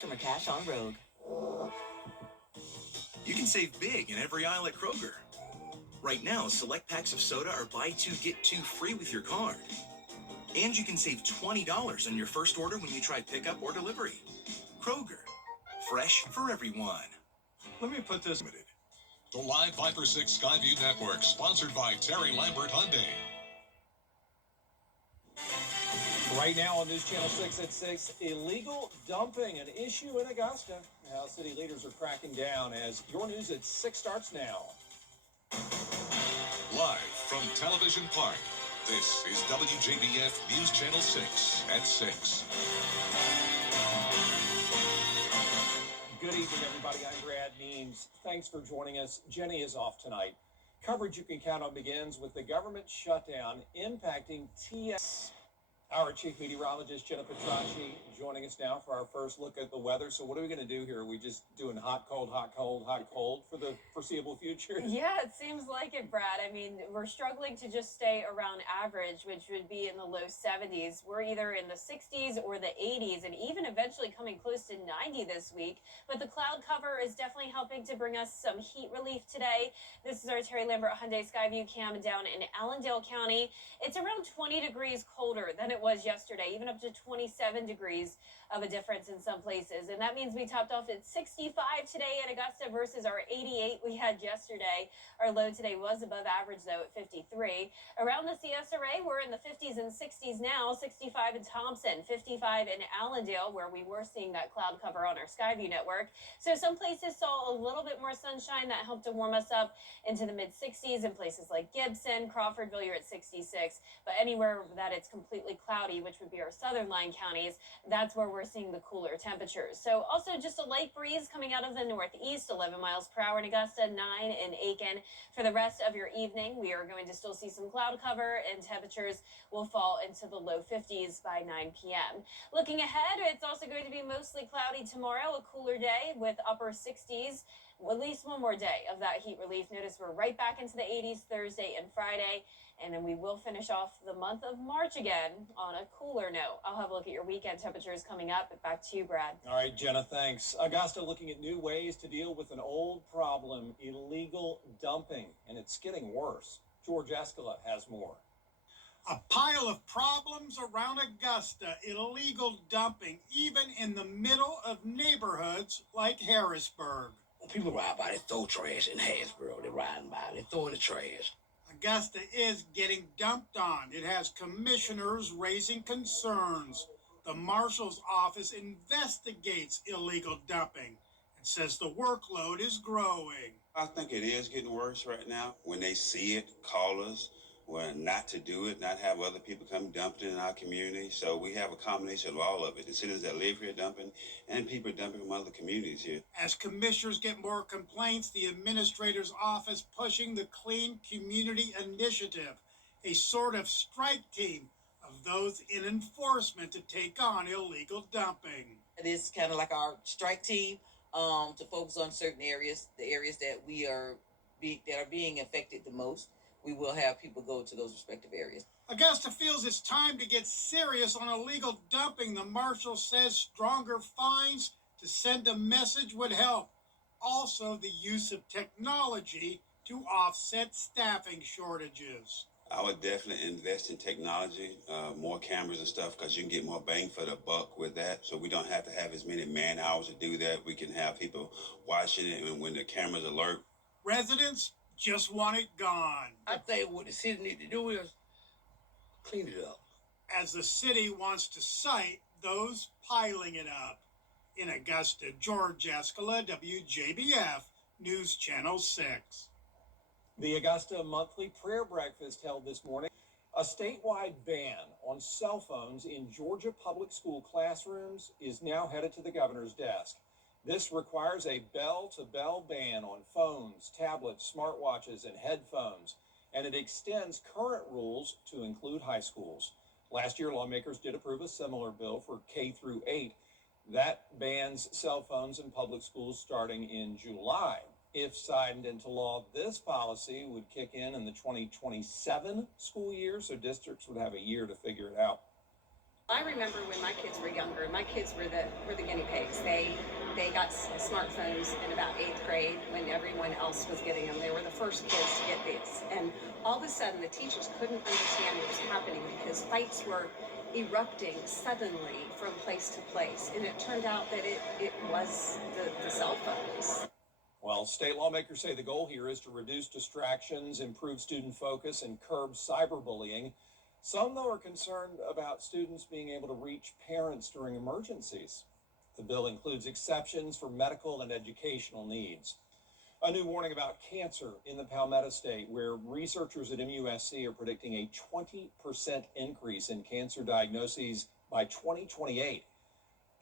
Customer cash on Rogue. You can save big in every aisle at Kroger. Right now, select packs of soda are buy two, get two free with your card. And you can save $20 on your first order when you try pickup or delivery. Kroger, fresh for everyone. Let me put this. The Live 5 for 6 Skyview Network, sponsored by Terry Lambert Hyundai. Right now on News Channel 6 at 6, illegal dumping, an issue in Augusta. How city leaders are cracking down as your News at 6 starts now. Live from Television Park, this is WJBF News Channel 6 at 6. Good evening, everybody. I'm Brad Means. Thanks for joining us. Jenny is off tonight. Coverage you can count on begins with the government shutdown impacting TS. Our chief meteorologist, Jenna Petracci, joining us now for our first look at the weather. So what are we going to do here? Are we just doing hot, cold, hot, cold, hot, cold for the foreseeable future? Yeah, it seems like it, Brad. I mean, we're struggling to just stay around average, which would be in the low 70s. We're either in the 60s or the 80s, and even eventually coming close to 90 this week. But the cloud cover is definitely helping to bring us some heat relief today. This is our Terry Lambert Hyundai Skyview cam down in Allendale County. It's around 20 degrees colder than it was yesterday, even up to 27 degrees of a difference in some places. And that means we topped off at 65 today in Augusta versus our 88 we had yesterday. Our low today was above average, though, at 53. Around the CSRA, we're in the 50s and 60s now. 65 in Thompson, 55 in Allendale, where we were seeing that cloud cover on our Skyview network. So some places saw a little bit more sunshine that helped to warm us up into the mid-60s in places like Gibson, Crawfordville, you're at 66. But anywhere that it's completely cloudy, which would be our southern line counties, that's where we're seeing the cooler temperatures. So also just a light breeze coming out of the northeast, 11 miles per hour in Augusta, 9 in Aiken. For the rest of your evening, we are going to still see some cloud cover, and temperatures will fall into the low 50s by 9 p.m. Looking ahead, it's also going to be mostly cloudy tomorrow, a cooler day with upper 60s. At least one more day of that heat relief. Notice we're right back into the 80s Thursday and Friday, and then we will finish off the month of March again on a cooler note. I'll have a look at your weekend temperatures coming up. Back to you, Brad. All right, Jenna, thanks. Augusta looking at new ways to deal with an old problem, illegal dumping, and it's getting worse. George Escala has more. A pile of problems around Augusta, illegal dumping, even in the middle of neighborhoods like Harrisburg. People ride by, they throw trash in Harrisburg. They're riding by, they throw in the trash. Augusta is getting dumped on. It has commissioners raising concerns. The marshal's office investigates illegal dumping and says the workload is growing. I think it is getting worse right now. When they see it, call us. Well, not to do it, not have other people come dumping in our community. So we have a combination of all of it. The citizens that live here dumping and people dumping from other communities here. As commissioners get more complaints, the administrator's office pushing the Clean Community Initiative, a sort of strike team of those in enforcement to take on illegal dumping. It is kind of like our strike team to focus on certain areas, the areas that are being affected the most. We will have people go to those respective areas. Augusta feels it's time to get serious on illegal dumping. The marshal says stronger fines to send a message would help. Also, the use of technology to offset staffing shortages. I would definitely invest in technology, more cameras and stuff, because you can get more bang for the buck with that. So we don't have to have as many man hours to do that. We can have people watching it, and when the cameras alert. Residents just want it gone. I think what the city need to do is clean it up. As the city wants to cite those piling it up. In Augusta, George Escala, WJBF, News Channel 6. The Augusta monthly prayer breakfast held this morning. A statewide ban on cell phones in Georgia public school classrooms is now headed to the governor's desk. This requires a bell-to-bell ban on phones, tablets, smartwatches, and headphones, and it extends current rules to include high schools. Last year, lawmakers did approve a similar bill for K through 8 that bans cell phones in public schools starting in July. If signed into law, this policy would kick in the 2027 school year, so districts would have a year to figure it out. I remember when my kids were younger. My kids were the guinea pigs. They got smartphones in about 8th grade when everyone else was getting them. They were the first kids to get these, and all of a sudden the teachers couldn't understand what was happening because fights were erupting suddenly from place to place, and it turned out that it was the cell phones. Well, state lawmakers say the goal here is to reduce distractions, improve student focus, and curb cyberbullying. Some, though, are concerned about students being able to reach parents during emergencies. The bill includes exceptions for medical and educational needs. A new warning about cancer in the Palmetto State, where researchers at MUSC are predicting a 20% increase in cancer diagnoses by 2028.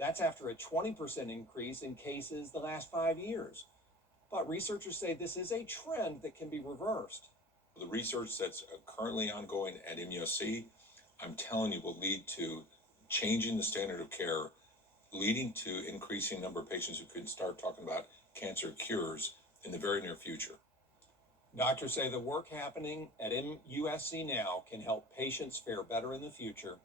That's after a 20% increase in cases the last 5 years. But researchers say this is a trend that can be reversed. The research that's currently ongoing at MUSC, I'm telling you, will lead to changing the standard of care, leading to increasing number of patients who can start talking about cancer cures in the very near future. Doctors say the work happening at MUSC now can help patients fare better in the future.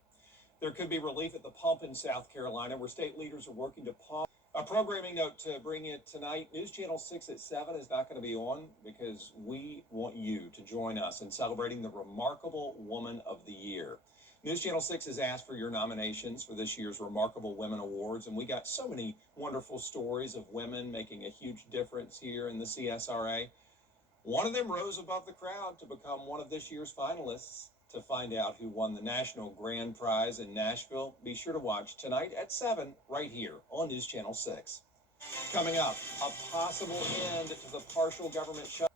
There could be relief at the pump in South Carolina, where state leaders are working to pause. A programming note to bring you tonight. News Channel 6 at 7 is not going to be on because we want you to join us in celebrating the Remarkable Woman of the Year. News Channel 6 has asked for your nominations for this year's Remarkable Women Awards, and we got so many wonderful stories of women making a huge difference here in the CSRA. One of them rose above the crowd to become one of this year's finalists. To find out who won the National Grand Prize in Nashville, be sure to watch tonight at 7 right here on News Channel 6. Coming up, a possible end to the partial government shutdown.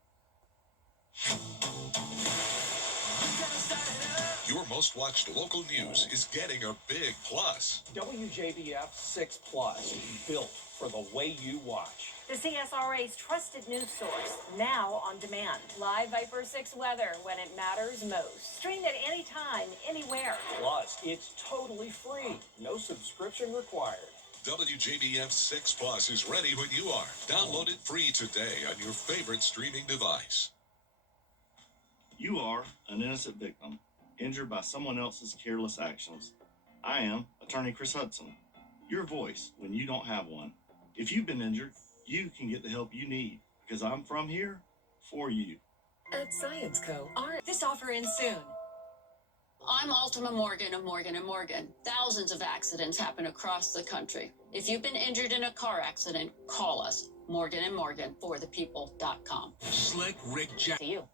Your most watched local news is getting a big plus. WJBF 6 Plus, built for the way you watch. The CSRA's trusted news source, now on demand. Live Viper 6 weather when it matters most. Stream it anytime, anywhere. Plus, it's totally free. No subscription required. WJBF 6 Plus is ready when you are. Download it free today on your favorite streaming device. You are an innocent victim, injured by someone else's careless actions. I am attorney Chris Hudson, your voice when you don't have one. If you've been injured, you can get the help you need because I'm from here for you. At Science Co., this offer ends soon. I'm Ultima Morgan of Morgan & Morgan. Thousands of accidents happen across the country. If you've been injured in a car accident, call us. Morgan & Morgan, forthepeople.com. Slick Rick Jack. To you.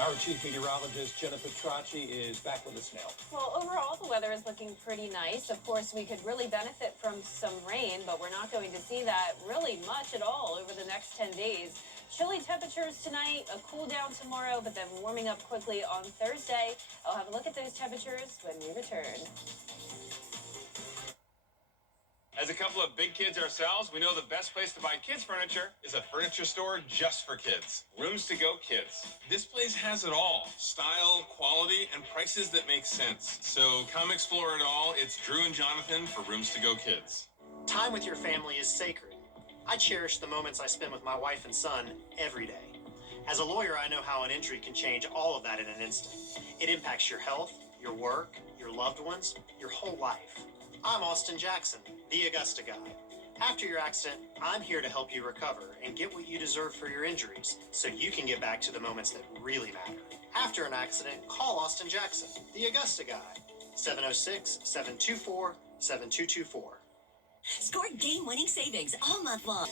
Our chief meteorologist, Jenna Petracci, is back with us now. Well, overall, the weather is looking pretty nice. Of course, we could really benefit from some rain, but we're not going to see that really much at all over the next 10 days. Chilly temperatures tonight, a cool down tomorrow, but then warming up quickly on Thursday. I'll have a look at those temperatures when we return. As a couple of big kids ourselves, we know the best place to buy kids furniture is a furniture store just for kids. Rooms to Go Kids. This place has it all. Style, quality, and prices that make sense. So come explore it all. It's Drew and Jonathan for Rooms to Go Kids. Time with your family is sacred. I cherish the moments I spend with my wife and son every day. As a lawyer, I know how an injury can change all of that in an instant. It impacts your health, your work, your loved ones, your whole life. I'm Austin Jackson, the Augusta Guy. After your accident, I'm here to help you recover and get what you deserve for your injuries so you can get back to the moments that really matter. After an accident, call Austin Jackson, the Augusta Guy. 706-724-7224. Score game-winning savings all month long.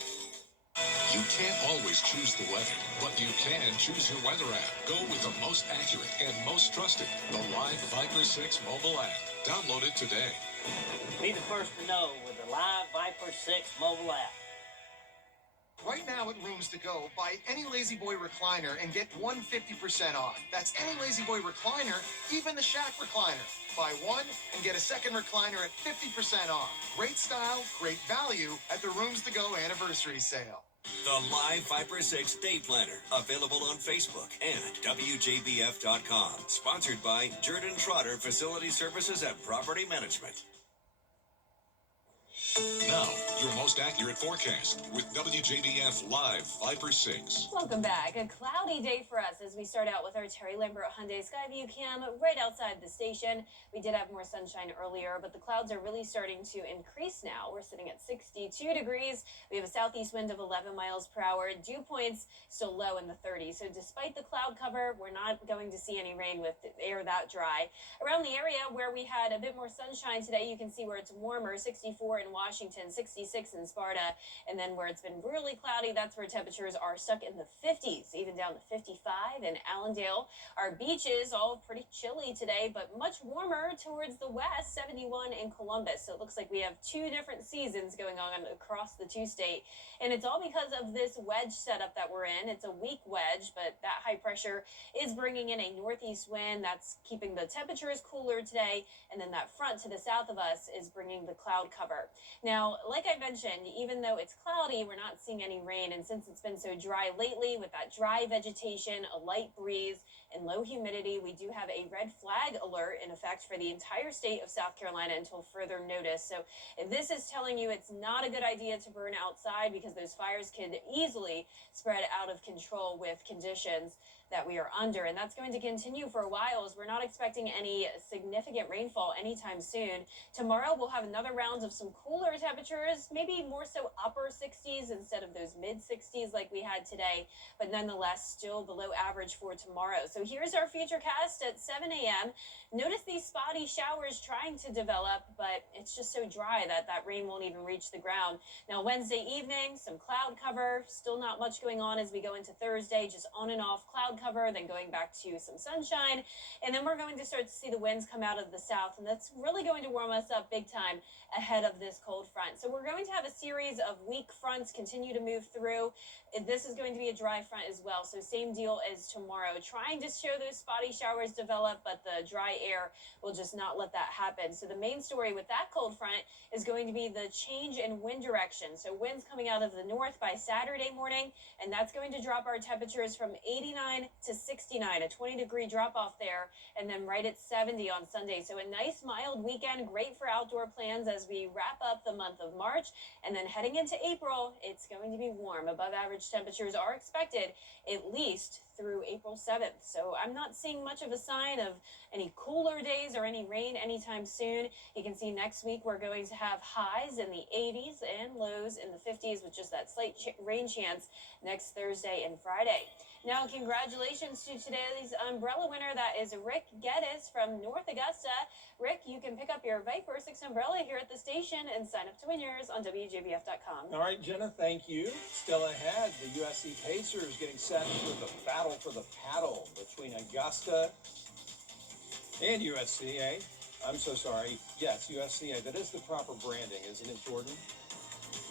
You can't always choose the weather, but you can choose your weather app. Go with the most accurate and most trusted, the Live Viper 6 mobile app. Download it today. Be the first to know with the Live Viper 6 mobile app. Right now at Rooms to Go, buy any Lazy Boy recliner and get 150% off. That's any Lazy Boy recliner, even the Shack recliner. Buy one and get a second recliner at 50% off. Great style, great value at the Rooms to Go anniversary sale. The Live Viper 6 Day Planner, available on Facebook and WJBF.com. Sponsored by Jordan Trotter Facility Services and Property Management. Now, Your most accurate forecast with WJBF Live Viper 6. Welcome back. A cloudy day for us as we start out with our Terry Lambert Hyundai Skyview cam right outside the station. We did have more sunshine earlier, but the clouds are really starting to increase now. We're sitting at 62 degrees. We have a southeast wind of 11 miles per hour. Dew points still low in the 30s. So despite the cloud cover, we're not going to see any rain with the air that dry. Around the area where we had a bit more sunshine today, you can see where it's warmer, 64 in Washington, 66 in Sparta, and then where it's been really cloudy, that's where temperatures are stuck in the 50s, even down to 55 in Allendale. Our beaches all pretty chilly today, but much warmer towards the west, 71 in Columbus. So it looks like we have two different seasons going on across the two-state, and it's all because of this wedge setup that we're in. It's a weak wedge, but that high pressure is bringing in a northeast wind that's keeping the temperatures cooler today, and then that front to the south of us is bringing the cloud cover. Now, like I mentioned, even though it's cloudy, we're not seeing any rain, and since it's been so dry lately with that dry vegetation, a light breeze, and low humidity, we do have a red flag alert in effect for the entire state of South Carolina until further notice. So if this is telling you it's not a good idea to burn outside because those fires could easily spread out of control with conditions that we are under, and that's going to continue for a while as we're not expecting any significant rainfall anytime soon. Tomorrow we'll have another round of some cooler temperatures, maybe more so upper 60s instead of those mid 60s like we had today, but nonetheless still below average for tomorrow. So here's our futurecast at 7 a.m. Notice these spotty showers trying to develop, but it's just so dry that that rain won't even reach the ground. Now Wednesday evening, some cloud cover, still not much going on as we go into Thursday, just on and off cloud cover, then going back to some sunshine, and then we're going to start to see the winds come out of the south, and that's really going to warm us up big time ahead of this cold front. So we're going to have a series of weak fronts continue to move through. This is going to be a dry front as well, so same deal as tomorrow, trying to show those spotty showers develop, but the dry air will just not let that happen. So the main story with that cold front is going to be the change in wind direction. So winds coming out of the north by Saturday morning, and that's going to drop our temperatures from 89 to 69, a 20-degree drop-off there, and then right at 70 on Sunday. So a nice mild weekend, great for outdoor plans as we wrap up the month of March, and then heading into April, it's going to be warm. Above average temperatures are expected at least through April 7th. So I'm not seeing much of a sign of any cooler days or any rain anytime soon. You can see next week we're going to have highs in the 80s and lows in the 50s with just that slight rain chance next Thursday and Friday. Now, congratulations to today's umbrella winner. That is Rick Geddes from North Augusta. Rick, you can pick up your Viper 6 umbrella here at the station and sign up to win yours on WJBF.com. All right, Jenna, thank you. Still ahead, the USC Pacers getting set for the battle for the paddle between Augusta and USCA. I'm so sorry. Yes, USCA. That is the proper branding, isn't it, Jordan?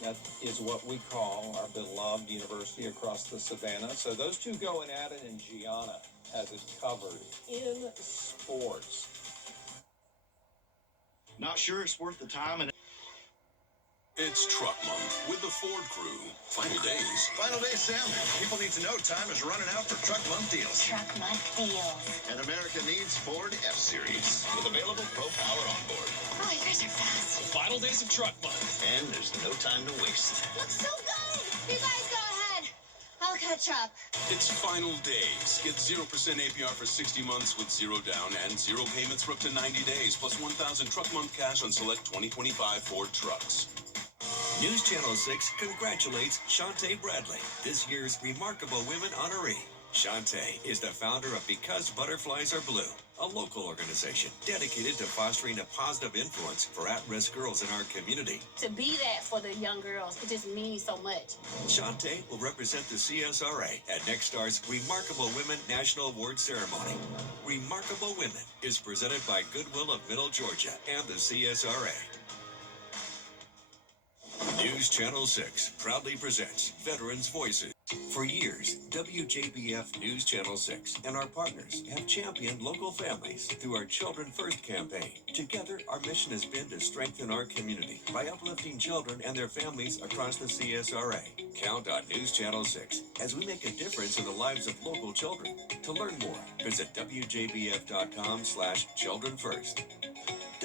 That is what we call our beloved university across the Savannah. So those two going at it, and Gianna has it covered in sports. Not sure it's worth the time. And It's Truck Month with the Ford Crew. Final days. Final day, Sam. People need to know time is running out for Truck Month deals. Truck month deals. And America needs Ford F-Series with available Pro Power on board. Oh, you guys are fast. Final days of Truck Month. And there's no time to waste. Looks so good. You guys go ahead. I'll catch up. It's final days. Get 0% APR for 60 months with zero down and zero payments for up to 90 days, plus 1,000 Truck Month cash on select 2025 Ford trucks. News Channel 6 congratulates Shantae Bradley, this year's Remarkable Women honoree. Shantae is the founder of Because Butterflies Are Blue, a local organization dedicated to fostering a positive influence for at-risk girls in our community. To be that for the young girls, it just means so much. Shantae will represent the CSRA at next star's Remarkable Women National Award Ceremony. Remarkable Women is presented by Goodwill of Middle Georgia and the CSRA. News Channel 6 proudly presents Veterans Voices. For years, WJBF News Channel 6 and our partners have championed local families through our Children First campaign. Together, our mission has been to strengthen our community by uplifting children and their families across the CSRA. Count on News Channel 6 as we make a difference in the lives of local children. To learn more, visit WJBF.com/childrenfirst.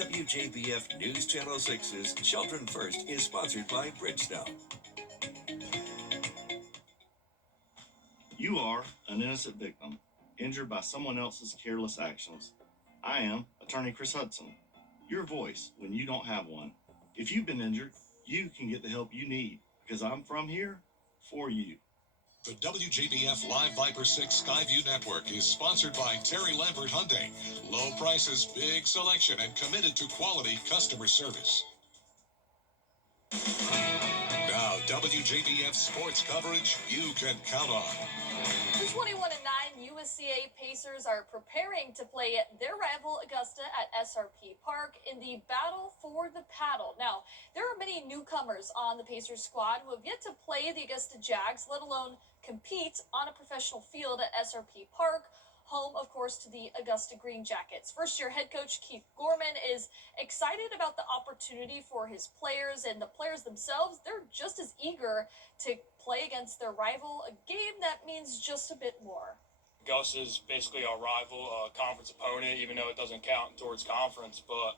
WJBF News Channel 6's Children First is sponsored by Bridgestone. You are an innocent victim, injured by someone else's careless actions. I am attorney Chris Hudson, your voice when you don't have one. If you've been injured, you can get the help you need because I'm from here for you. The WJBF Live Viper 6 Skyview Network is sponsored by Terry Lambert Hyundai. Low prices, big selection, and committed to quality customer service. Now, WJBF sports coverage you can count on. The 21-9 USCA Pacers are preparing to play their rival Augusta at SRP Park in the battle for the paddle. Now, there are many newcomers on the Pacers squad who have yet to play the Augusta Jags, let alone compete on a professional field at SRP Park, home, of course, to the Augusta Green Jackets. First-year head coach Keith Gorman is excited about the opportunity for his players, and the players themselves, they're just as eager to play against their rival, a game that means just a bit more. Augusta is basically our rival, conference opponent, even though it doesn't count towards conference, but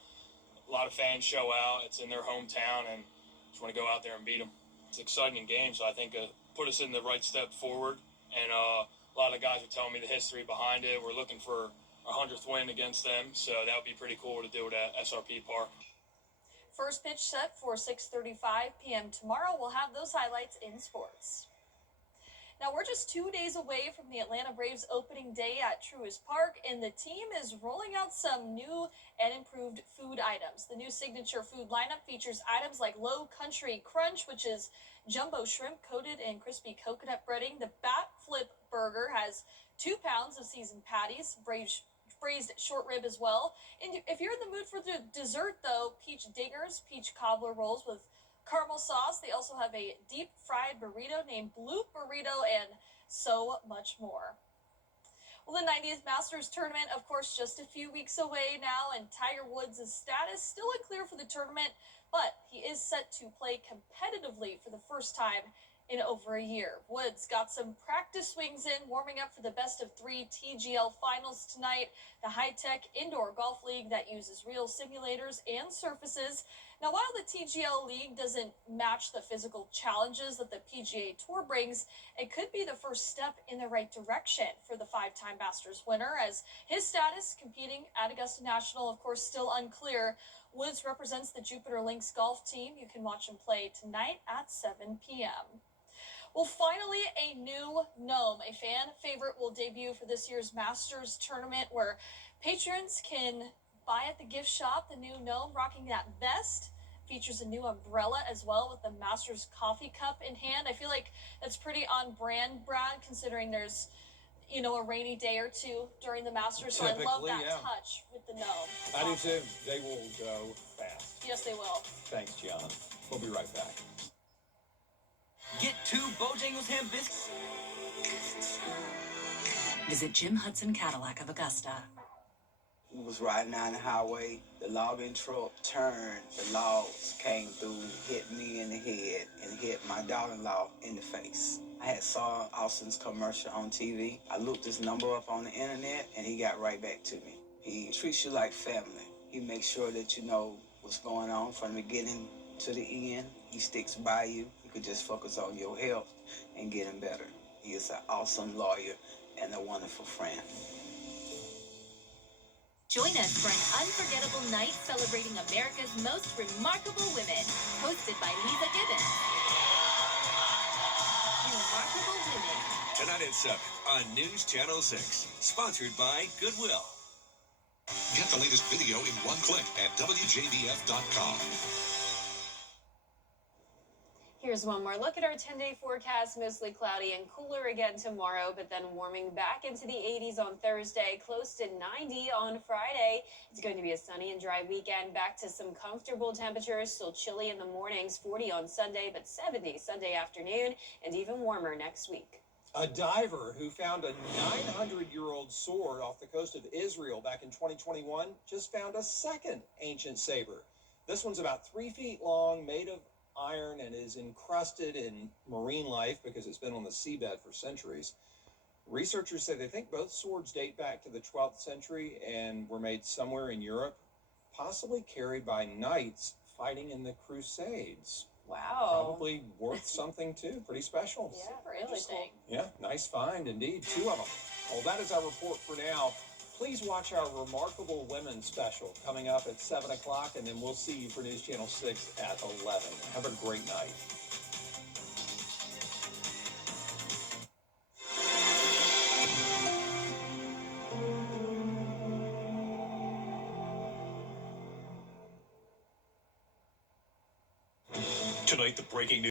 a lot of fans show out. It's in their hometown, and just want to go out there and beat them. It's an exciting game, so I think put us in the right step forward, and a lot of guys are telling me the history behind it. We're looking for our 100th win against them, so that would be pretty cool to do it at SRP Park. First pitch set for 6:35 p.m. tomorrow. We'll have those highlights in sports. Now, we're just 2 days away from the Atlanta Braves opening day at Truist Park, and the team is rolling out some new and improved food items. The new signature food lineup features items like Low Country Crunch, which is jumbo shrimp coated in crispy coconut breading. The Bat Flip Burger has 2 pounds of seasoned patties, braised short rib as well. And if you're in the mood for the dessert, though, peach dingers, peach cobbler rolls with caramel sauce. They also have a deep fried burrito named Blue Burrito and so much more. Well, the 90th Masters tournament, of course, just a few weeks away now, and Tiger Woods' status still unclear for the tournament, but he is set to play competitively for the first time in over a year. Woods got some practice swings in, warming up for the best-of-3 TGL finals tonight, the high-tech indoor golf league that uses real simulators and surfaces. Now, while the TGL League doesn't match the physical challenges that the PGA Tour brings, it could be the first step in the right direction for the 5-time Masters winner, as his status competing at Augusta National, of course, still unclear. Woods represents the Jupiter Lynx golf team. You can watch him play tonight at 7 p.m. Well, finally, a new gnome, a fan favorite, will debut for this year's Masters tournament, where patrons can buy at the gift shop. The new gnome, rocking that vest, features a new umbrella as well, with the Masters coffee cup in hand. I feel like that's pretty on brand, Brad, considering there's, a rainy day or two during the Masters. So Typically, I love that yeah. touch with the gnome. I do too. They will go fast. Yes, they will. Thanks, Gianna. We'll be right back. Get 2 Bojangles ham biscuits. Visit Jim Hudson Cadillac of Augusta. We was riding down the highway, the logging truck turned, the logs came through, hit me in the head, and hit my daughter-in-law in the face. I had saw Austin's commercial on TV. I looked his number up on the internet, and he got right back to me. He treats you like family. He makes sure that you know what's going on from the beginning to the end. He sticks by you. You could just focus on your health and getting better. He is an awesome lawyer and a wonderful friend. Join us for an unforgettable night celebrating America's most remarkable women, hosted by Lisa Gibbons. Remarkable Women. Tonight at 7 on News Channel 6. Sponsored by Goodwill. Get the latest video in one click at WJBF.com. Here's one more look at our 10-day forecast. Mostly cloudy and cooler again tomorrow, but then warming back into the 80s on Thursday, close to 90 on Friday. It's going to be a sunny and dry weekend, back to some comfortable temperatures. Still chilly in the mornings, 40 on Sunday, but 70 Sunday afternoon, and even warmer next week. A diver who found a 900-year-old sword off the coast of Israel back in 2021 just found a second ancient saber. This one's about 3 feet long, made of iron, and is encrusted in marine life because it's been on the seabed for centuries. Researchers say they think both swords date back to the 12th century and were made somewhere in Europe. possibly carried by knights fighting in the Crusades. Wow. Probably worth something too. Pretty special. Yeah, Super really interesting. cool. Yeah, nice find indeed. 2 of them. Well, that is our report for now. Please watch our Remarkable Women special coming up at 7 o'clock, and then we'll see you for News Channel 6 at 11. Have a great night. Tonight, the breaking news.